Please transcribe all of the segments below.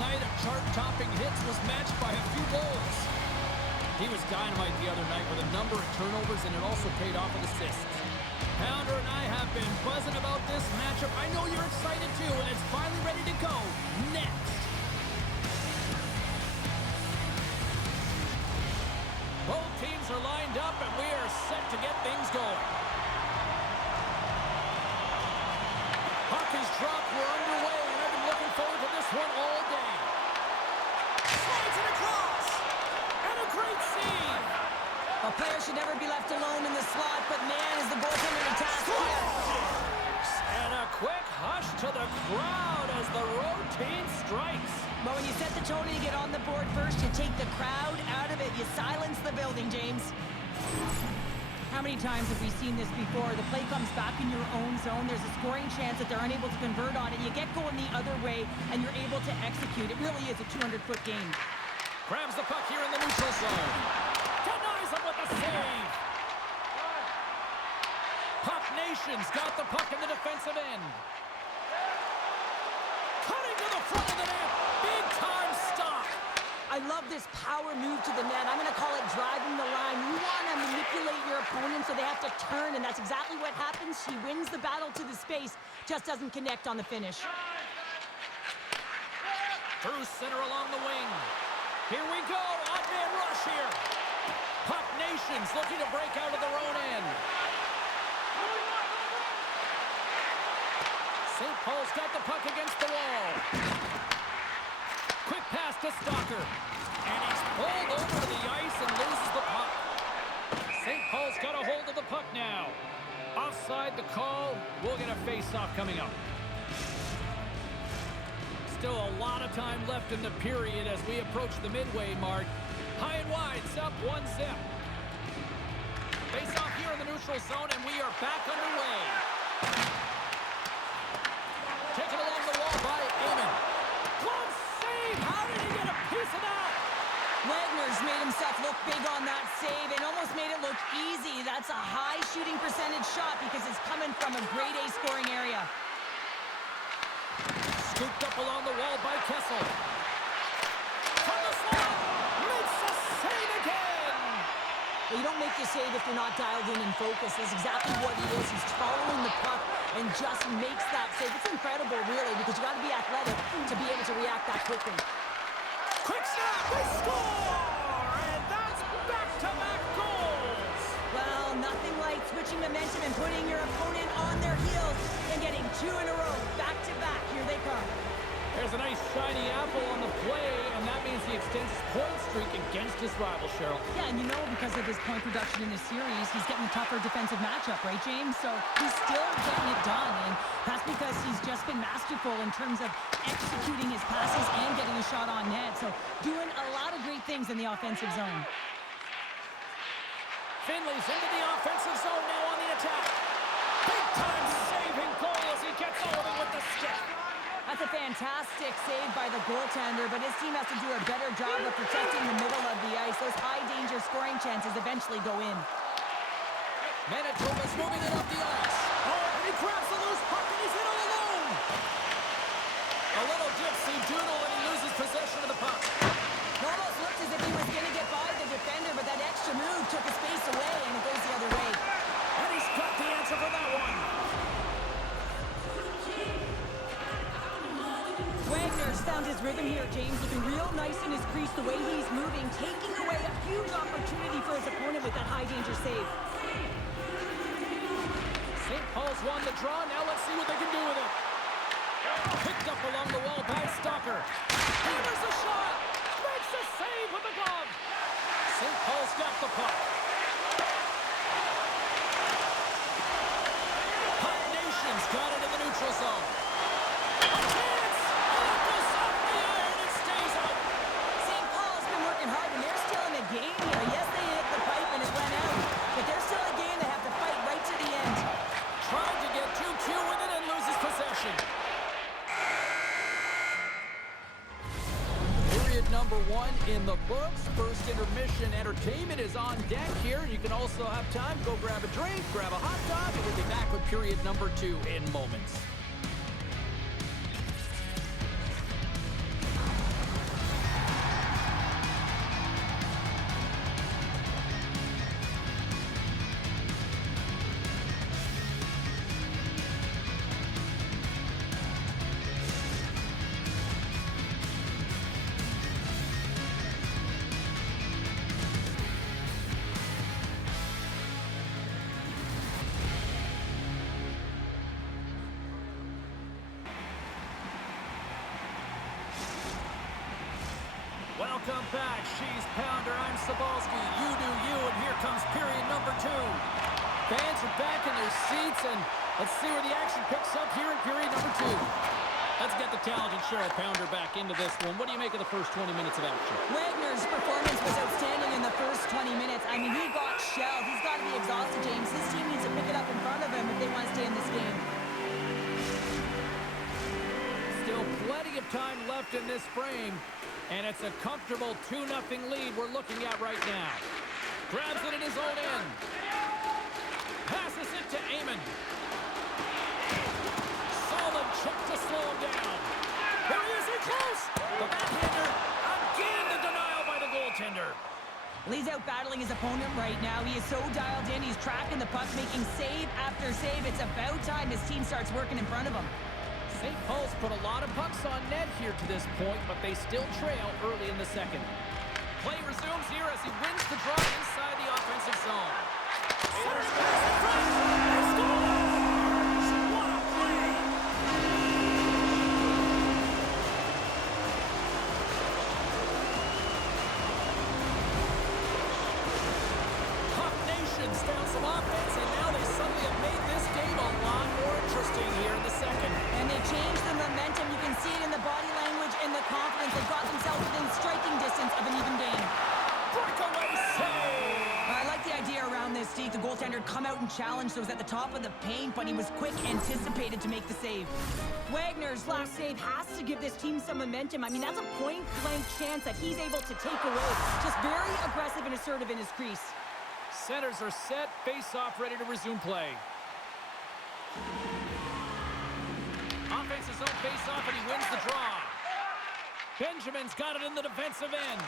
night of chart-topping hits was matched by a few goals. He was dynamite the other night with a number of turnovers, and it also paid off with assists. Pounder and I have been buzzing about this matchup. I know you're excited too, and it's finally ready to go next. Both teams are lined up, and we are set to get things going. Puck is dropped. We're underway, and I've been looking forward to this one all day. Slides it across. And a great save. A player should never be left alone in the slot, but man, is the goaltender to task here. And a quick hush to the crowd as the road team strikes. But when you set the tone and you get on the board first, you take the crowd out of it. You silence the building, James. How many times have we seen this before? The play comes back in your own zone. There's a scoring chance that they're unable to convert on it. You get going the other way, and you're able to execute. It really is a 200-foot game. Grabs the puck here in the neutral zone. Denies him with a save. Puck Nation's got the puck in the defensive end. Cutting to the front of the net. Big time stop. I love this power move to the net. I'm going to call it driving the line. You want to manipulate your opponent so they have to turn, and that's exactly what happens. She wins the battle to the space, just doesn't connect on the finish. Through center along the wing. Here we go. Odd man rush here. Puck Nation's looking to break out of their own end. St. Paul's got the puck against the wall. Quick pass to Stalker. And he's pulled over to the ice and loses the puck. St. Paul's got a hold of the puck now. Offside the call. We'll get a face-off coming up. Still a lot of time left in the period as we approach the midway mark. High and wide, up 1-0. Face-off here in the neutral zone, and we are back underway. Taken along the wall by Eamon. Close save! How did he get a piece of that? Wagner's made himself look big on that save and almost made it look easy. That's a high shooting percentage shot because it's coming from a grade A scoring area. Scooped up along the wall by Kessel. From the slot, makes the save again. Well, you don't make the save if you're not dialed in and focused. That's exactly what he is. He's following the puck and just makes that save. It's incredible, really, because you got to be athletic to be able to react that quickly. Quick snap, they score! And that's back-to-back goals! Well, nothing like switching momentum and putting your opponent on their heels and getting two in a row, back-to-back. Here they come. There's a nice shiny apple on the play, and that means he extends his point streak against his rival, Cheryl. Yeah, and you know, because of his point production in this series, he's getting a tougher defensive matchup, right, James? So he's still getting it done, and that's because he's just been masterful in terms of executing his passes and getting a shot on net. So doing a lot of great things in the offensive zone. Finley's into the offensive zone now on the attack. Big-time saving goal as he gets over it with the stick. That's a fantastic save by the goaltender, but his team has to do a better job of protecting the middle of the ice. Those high-danger scoring chances eventually go in. Manitoba's moving it up the ice. Oh, and he grabs the loose puck, and he's in all alone. A little gypsy doodle, and he loses possession of the puck. It almost looked as if he was going to get by the defender, but that extra move took his space away, and it goes the other way. And he's got the answer for that one. Wagner's found his rhythm here, James, looking real nice in his crease, the way he's moving, taking away a huge opportunity for his opponent with that high-danger save. St. Paul's won the draw. Now let's see what they can do with it. Picked up along the wall by Stalker. Hammers a shot. Makes a save with the glove. St. Paul's got the puck. Puck Nation's got it in the neutral zone. A chance! And it goes off the iron and stays out. St. Paul's been working hard, and they're still in the game here. Yes, they hit the pipe and it went out, but they're still a game they have to fight right to the end. Tried to get 2Q with it and loses possession. Period number 1 in the books. First intermission entertainment is on deck here. You can also have time to go grab a drink, grab a hot dog, and we'll be back with period number 2 in moments. Welcome back. She's Pounder. I'm Sabalski. You do you, and here comes period number 2. Fans are back in their seats, and let's see where the action picks up here in period number 2. Let's get the talented Cheryl Pounder back into this one. What do you make of the first 20 minutes of action? Wagner's performance was outstanding in the first 20 minutes. I mean, he got shelled. He's got to be exhausted, James. His team needs to pick it up in front of him if they want to stay in this game. Still plenty of time left in this frame, and it's a comfortable 2-0 lead we're looking at right now. Grabs it in his own end. Passes it to Amon. Solid chip to slow him down. Here he is, in close. The backhander, again the denial by the goaltender. He's out battling his opponent right now. He is so dialed in. He's tracking the puck, making save after save. It's about time his team starts working in front of him. St. Paul's put a lot of pucks on net here to this point, but they still trail early in the second. Play resumes here as he wins the draw inside the offensive zone. Centers pass in front. They scores! What a play! Puck Nation's found some offense, and now they suddenly have made this game a lot more interesting here in the second. And they changed the momentum. You can see it in the body language and the confidence. They got themselves within striking distance of an even game. Breakaway save! I like the idea around this, Steve. The goaltender come out and challenge those at the top of the paint, but he was quick, anticipated to make the save. Wagner's last save has to give this team some momentum. I mean, that's a point-blank chance that he's able to take away. Just very aggressive and assertive in his crease. Centers are set, face-off ready to resume play. Offense's own face-off, and he wins the draw. Benjamin's got it in the defensive end.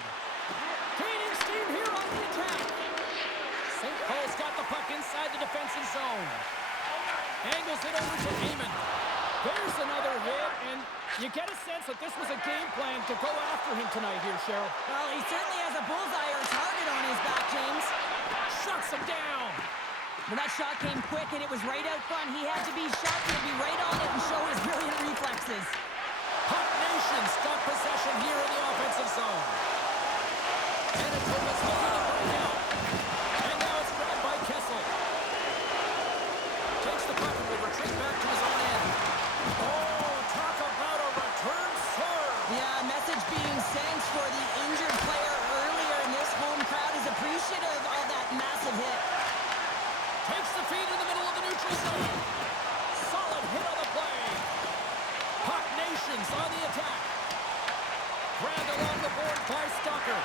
Gaining steam here on the attack. St. Paul's got the puck inside the defensive zone. Angles it over to Amon. There's another hit, and you get a sense that this was a game plan to go after him tonight here, Cheryl. Well, he certainly has a bullseye or a target on his back, James. Shuts him down. Well, that shot came quick, and it was right out front. He had to be sharp. He had to be right on it and show his brilliant reflexes. Puck Nation's got possession here in the offensive zone. Manitoba's looking to break out. And now it's grabbed by Kessel. Takes the puck and will retreat back to his own end. Oh, talk about a return serve. Yeah, a message being sent for the injured player earlier, and this home crowd is appreciative of that massive hit. Takes the feed in the middle of the neutral zone. Solid hit on the play. Puck Nation's on the attack. Grabbed along the board by Stalker.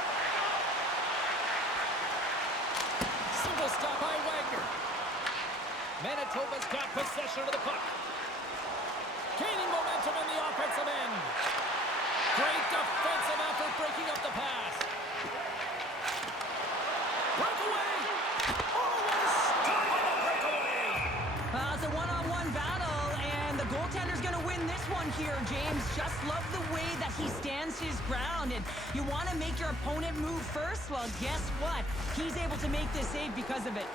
Simple stop by Wagner. Manitoba's got possession of the puck. Gaining momentum in the offensive end. Great defensive effort breaking up the pass. Breakaway! Oh, what a stop on the breakaway! It's a one-on-one battle, and the goaltender's going to win this one here, James. Just love the way that he stands his ground, and you want to make your opponent move first? Well, guess what? He's able to make this save because of it.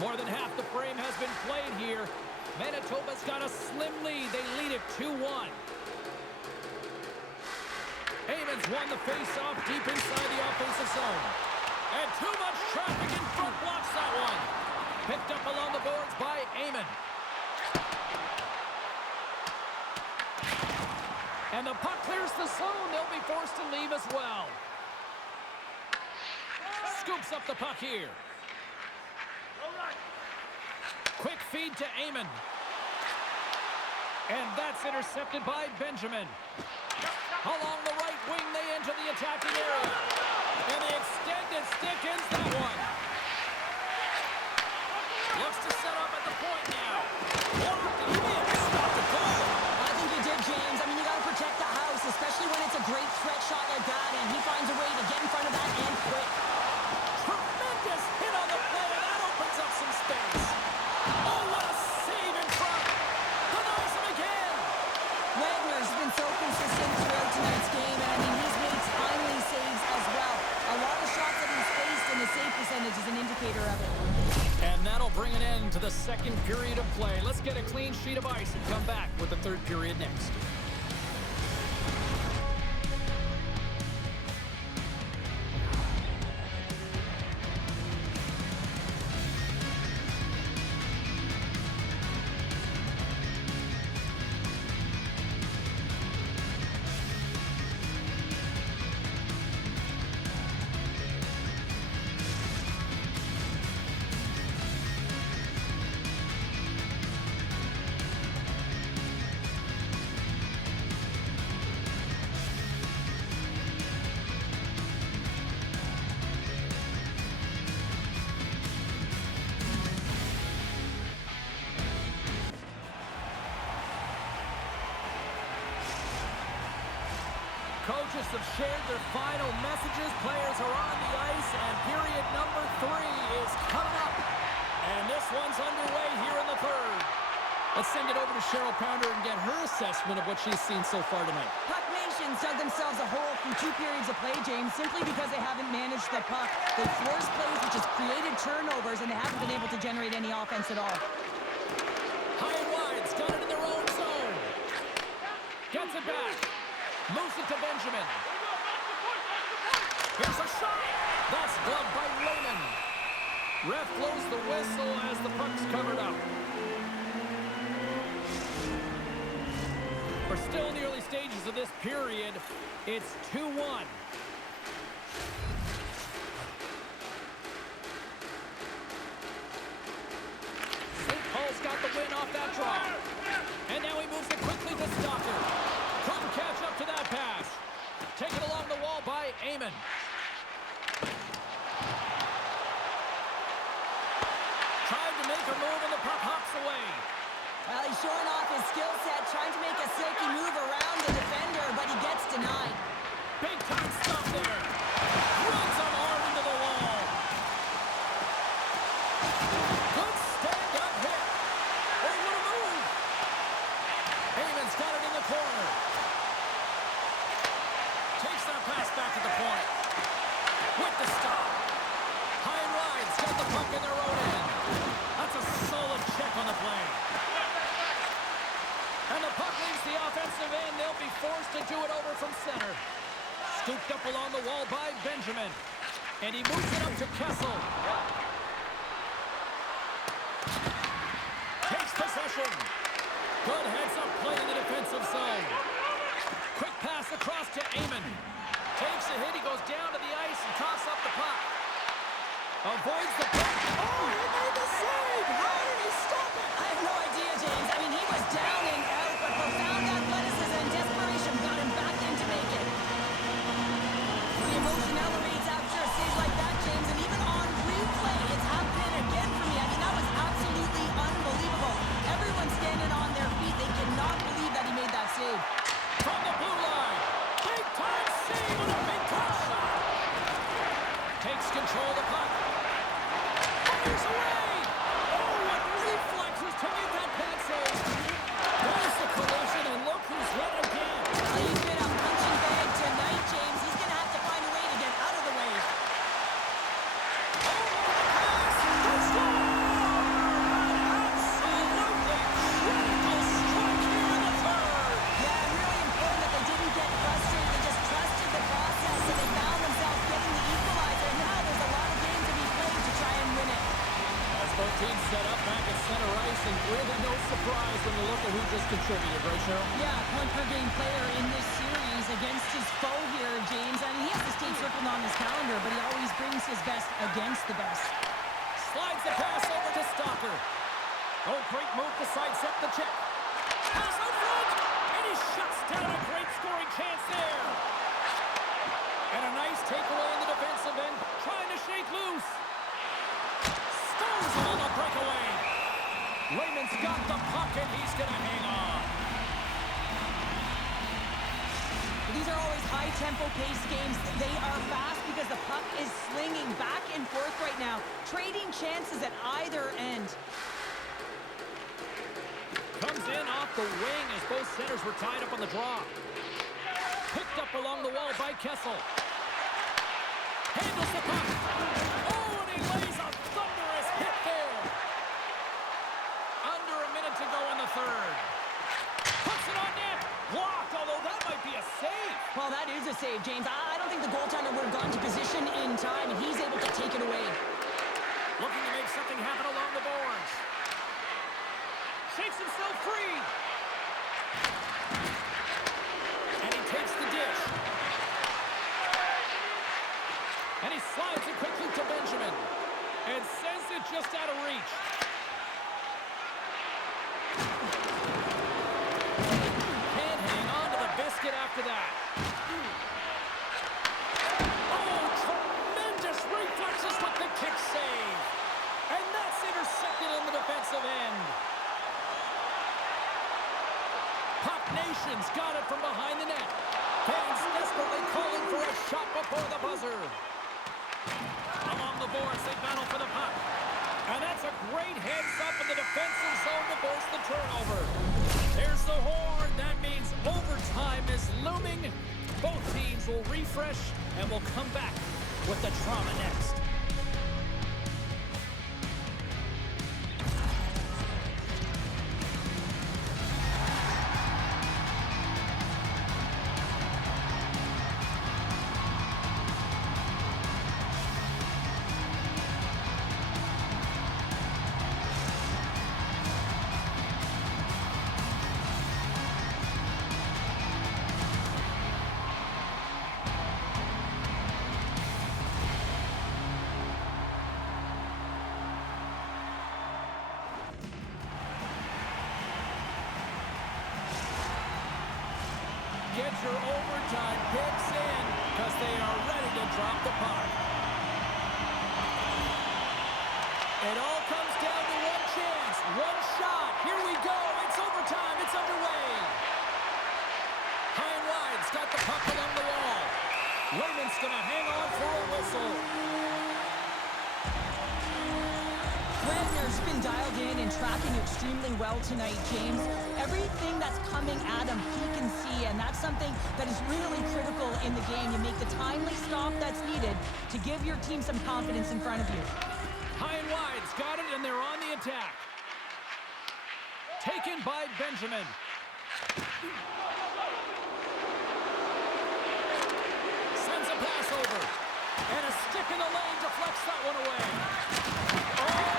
More than half the frame has been played here. Manitoba's got a slim lead. They lead it 2-1. Amon's won the face-off deep inside the offensive zone. And too much traffic in front blocks that one. Picked up along the boards by Amon. And the puck clears the zone. They'll be forced to leave as well. Scoops up the puck here. Quick feed to Amon. And that's intercepted by Benjamin. Along the right wing, they enter the attacking area. And the extended stick ends that one. Looks to set up at the point now. Blocked, and he may have stopped the goal. I think he did, James. I mean, you got to protect the house, especially when it's a great threat shot like that, and he finds a way to get in front of that and quick. Tremendous hit on the play, and that opens up some space. Oh, what a save in front. Denies him again. Wagner's been so consistent throughout tonight's game, and I mean, he's made timely saves as well. A lot of shots that he's faced, and the save percentage is an indicator of it. And that'll bring an end to the second period of play. Let's get a clean sheet of ice and come back with the third period next. Coaches have shared their final messages. Players are on the ice, and period number 3 is coming up. And this one's underway here in the third. Let's send it over to Cheryl Pounder and get her assessment of what she's seen so far tonight. Puck Nation dug themselves a hole through 2 periods of play, James, simply because they haven't managed the puck. They forced plays, which has created turnovers, and they haven't been able to generate any offense at all. High and wide's got it in their own zone. Gets it back. Moves it to Benjamin. Here's a shot. That's gloved by Raymond. Ref blows the whistle as the puck's covered up. We're still in the early stages of this period. It's 2-1. St. Paul's got the win off that draw. And now he moves it quickly to Stocker. Couldn't catch up to that pass. Taken along the wall by Amon. Tried to make a move and the puck hops away. Well, he's showing off his skill set, trying to make a silky move around the defender, but he gets denied. Big time stop there. Runs an arm into the wall. Good stand-up hit. Oh, what a move. Amon's got it in the corner. Takes that pass back at the point. With the stop. High and wide's got the puck in their own end. That's a solid check on the play. And the puck leaves the offensive end. They'll be forced to do it over from center. Scooped up along the wall by Benjamin. And he moves it up to Kessel. Takes possession. Good heads-up play in the defensive zone. Quick pass across to Amon. Takes a hit. He goes down to the ice and tosses up the puck. Avoids the puck. Oh, he made the save. How did he stop it? I have no idea, James. I mean, he was down and out, but profound athleticism and desperation got him back in to make it. The emotion elevates after a save like that, James, and even on replay, it's happening again for me. I mean, that was absolutely unbelievable. Everyone's standing on their feet. They cannot believe that he made that save. From the blue line. Big time save with a big time shot. Takes control of the puck. Fires away. Oh, what reflexes to make that pass save. There's the collision, and look who's hit again. Well, he's been a punching bag tonight, James. He's going to have to find a way to get out of the way. Oh, pass. Touchdown. Absolutely critical strike here in the third. Yeah, really important that they didn't get frustrated. They just trusted the process, and they found themselves getting the equalizer. Now there's a lot of games to be played to try and win it. As both teams set up back at center ice, and really no surprise when you look at who just contributed, right, Cheryl? Yeah, point-per-game player in this series against his foe here, James. I mean, he has the state circled on his calendar, but he always brings his best against the best. Slides the pass over to Stocker. Oh, great move to sidestep the check. Pass out front, and he shuts down a great scoring chance there. And a nice takeaway in the defensive end, trying to shake loose. Stones on the breakaway. Raymond's got the puck, and he's going to hang on. These are always high-tempo pace games. They are fast because the puck is slinging back and forth right now, trading chances at either end. Comes in off the wing as both centers were tied up on the draw. Picked up along the wall by Kessel. Handles the puck. Oh, and he lays a thunderous hit there. Under a minute to go in the third. Puts it on net. Blocked, although that might be a save. Well, that is a save, James. I don't think the goaltender would have gone to position in time, and he's able to take it away. Looking to make something happen along the boards. Shakes himself free. And he takes the dish. And he slides it quickly to Benjamin. And sends it just out of reach. Can't hang on to the biscuit after that. Oh, tremendous reflexes with the kick save. And that's intercepted in the defensive end. Puck Nation's got it from behind the net. Fans desperately calling for a shot before the buzzer. Along the boards, they battle for the puck. And that's a great heads-up in the defensive zone to force the turnover. There's the horn. That means overtime is looming. Both teams will refresh and will come back with the trauma next. Get your overtime picks in because they are ready to drop the puck. It all comes down to one chance, one shot. Here we go. It's overtime. It's underway. High and wide's got the puck along the wall. Raymond's going to hang on for a whistle. Wagner's been dialed in and tracking extremely well tonight, James. Everything that's coming at him, he can see, and that's something that is really critical in the game. You make the timely stop that's needed to give your team some confidence in front of you. High and wide's got it, and they're on the attack. Taken by Benjamin. Sends a pass over. And a stick in the lane deflects that one away. Oh,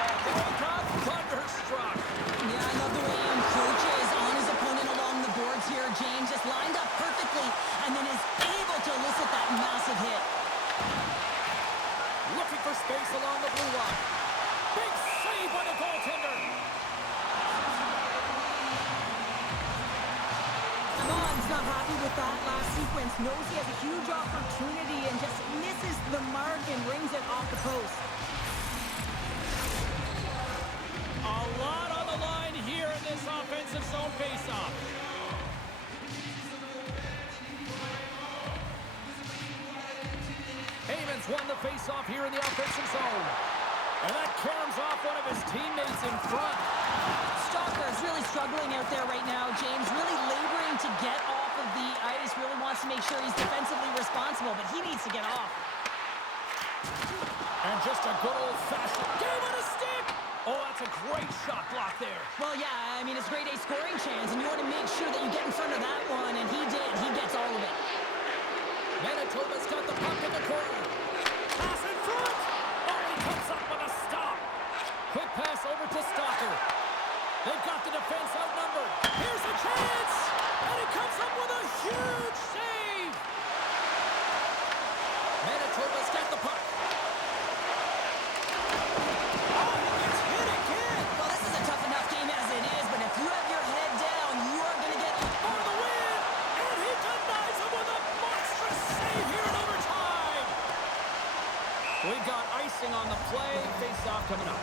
got thunderstruck. Yeah, I love the way he approaches on his opponent along the boards here. James just lined up perfectly and then is able to elicit that massive hit. Looking for space along the blue line. Big save by the goaltender. He's not happy with that last sequence. Knows he has a huge opportunity and just misses the mark and rings it off the post. A lot on the line here in this offensive zone faceoff. Heyman's won the faceoff here in the offensive zone. And that caroms off one of his teammates in front. Stalker is really struggling out there right now, James. Really laboring to get off of the ice. Really wants to make sure he's defensively responsible, but he needs to get off. And just a good old-fashioned game on a stick. Oh, that's a great shot block there. Well, yeah, I mean, it's a grade A scoring chance, and you want to make sure that you get in front of that one, and he did. He gets all of it. Manitoba's got the puck in the corner. Pass in front. Oh, he comes up with a stop. Quick pass over to Stalker. They've got the defense outnumbered. Here's a chance. And he comes up with a huge save. Manitoba's got the puck. Oh, he gets hit again. Well, this is a tough enough game as it is, but if you have your head down, you are going to get For the win. And he denies him with a monstrous save here in overtime. We've got icing on the play. Face-off coming up.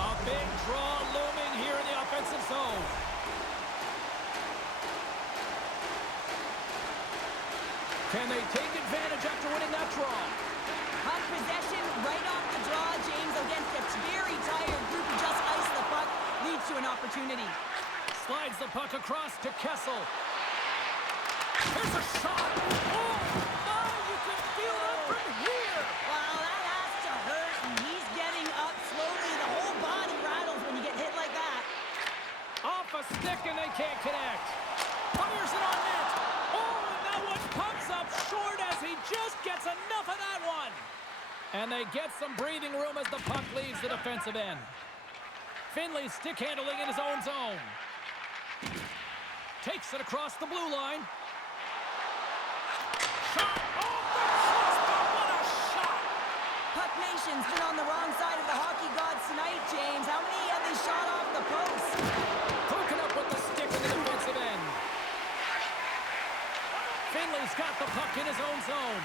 A big draw looming here in the offensive zone. Can they take advantage after winning that draw? puck possession right off the draw, James, against a very tired group who just iced the puck, leads to an opportunity. Slides the puck across to Kessel. Here's a shot. Oh, you can feel it from here. Wow, that has to hurt, and he's getting up slowly. The whole body rattles when you get hit like that. Off a stick, and they can't connect. Fires it on net. Oh, and that one comes up short as he just gets enough of that one. And they get some breathing room as the puck leaves the defensive end. Finley stick handling in his own zone. Takes it across the blue line. Shot off the crossbar. What a shot! Puck Nation's been on the wrong side of the hockey gods tonight, James. How many have they shot off the post? Poking up with the stick in the defensive end. Finley's got the puck in his own zone.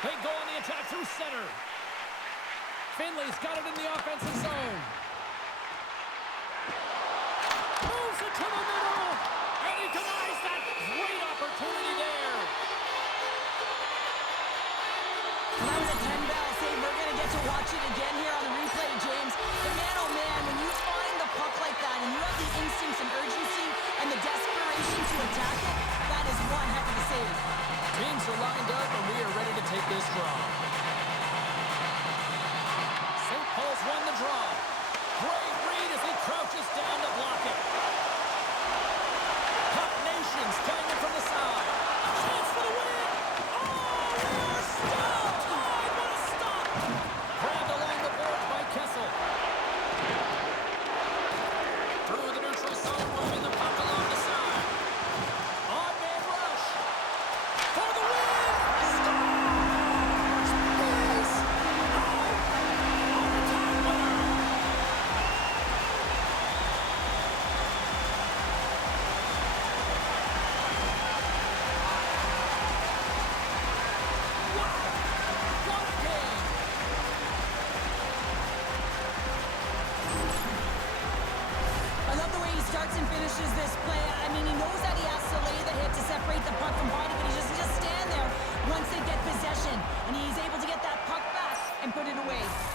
They go on the attack through center. Finley's got it in the offensive zone. Moves it to the middle. and finishes this play. I mean, he knows that he has to lay the hit to separate the puck from Hardy, but he just stand there once they get possession, and he's able to get that puck back and put it away.